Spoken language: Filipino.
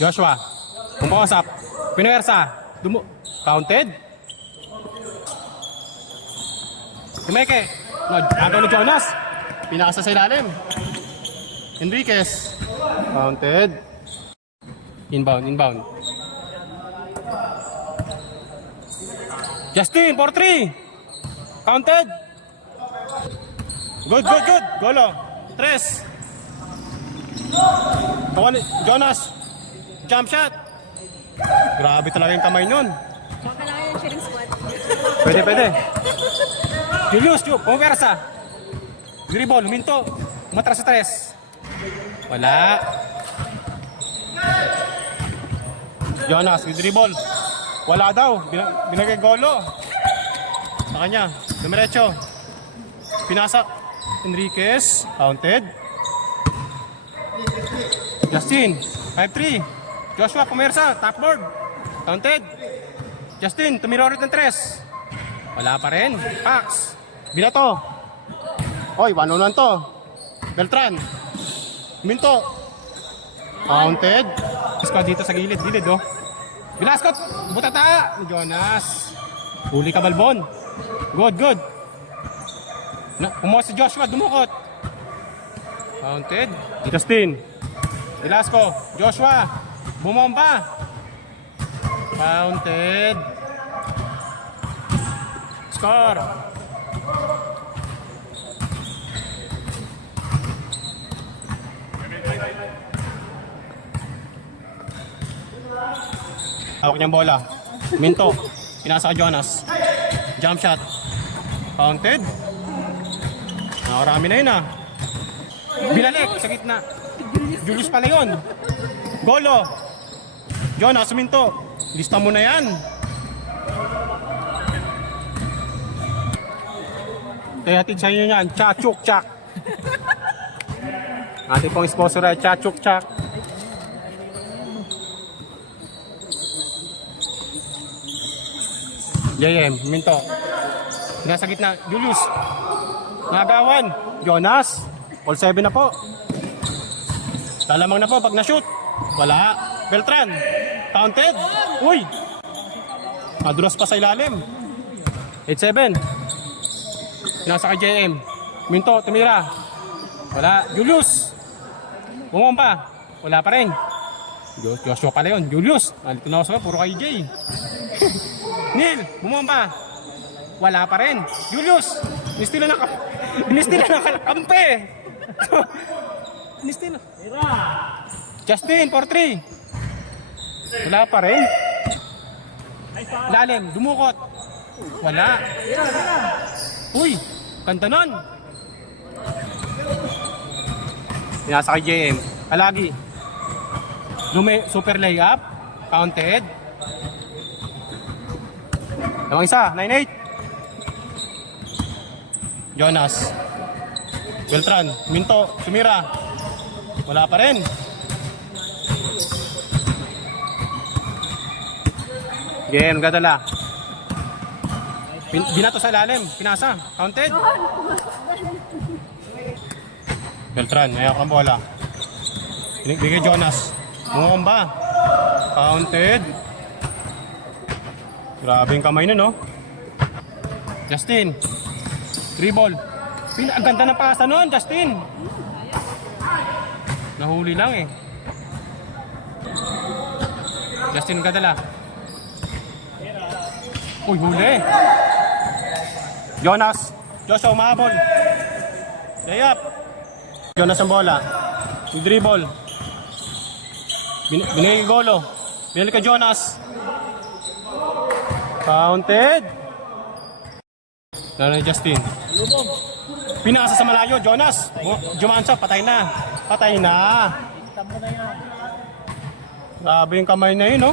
Joshua. Pumakasap. Pinuwersa. Counted. Tumeke. Agaw ni Jonas. Pinakasa sa ilalim. Enriquez. Counted. Inbound. Justin, 4-3. Counted. Good. Golo. 3. Jonas. Jump shot. Grabe talaga yung kamay nun. Baka lang yung cheering squad. Pwede. Julius, pumersa. Dribble, huminto. Matras sa 3. Wala. Jonas, with dribble. Wala daw. Binagay golo. Sa kanya. Dumiretso. Pinasa. Enriquez. Counted. Justin. 5-3. Joshua, pumersa. Topboard. Counted. Justin, tumira ulit ng 3. Wala pa rin. Pax. Binato. Hoy, 1-1 to. Beltran. Minto. Counted. Squad dito sa gilid oh. Bilaskot. Butata. Jonas. Huli ka, Balbon. Good. Pumuha si Joshua. Dumukot. Counted. Justin. Velasco. Joshua. Bumomba. Counted. Score. Hawak niyang bola. Minto. Pinasa ka Jonas. Jump shot. Counted. Nakarami na yun Binalik sa gitna. Julius pala yun. Golo. Jonas, Minto. Lista mo na yan. Kaya hatid sa inyo yan. Chachuk Chak. Ating pong sponsor ay Chachuk Chak. JM, Minto. Nasa gitna, Julius. Nagawan. Jonas. All 7 na po. Talamang na po pag na-shoot. Wala. Beltran. Counted. Uy. Madulas pa sa ilalim. 8-7. Nasa kay JM. Minto, tumira. Wala. Julius. Bumomba. Wala pa rin. Joshua pala yun. Julius. Nalito na ako sa puro kay Jay. Neil. Bumomba. Wala pa rin. Julius. Inistila na kalkampe. Inistila. Justin, 4-3. Wala pa rin. Lalim. Dumukot. Wala. Uy. Kanta nun. Nasa kay JM. Alagi. Super layup. Counted. Namang isa. 9-8. Jonas. Beltran. Minto. Sumira. Wala pa rin. JM gadala. Binato sa ilalim. Pinasa. Counted. Beltran. Ayaw ang bola. Bigay Jonas. Mungomba. Counted. Grabe yung kamay nun, Justin. Dribble. Ang ganda ng pasa nun, Justin. Nahuli lang Justin gadala. Uy, huli. Jonas. Joshua umahabol. Layup. Jonas ang bola. Dribble. Binigay golo. Binalik ka Jonas. Counted. Lalo ni Justin. Pinasa sa malayo, Jonas. Jumansa, patay na. Grabe yung kamay na yun,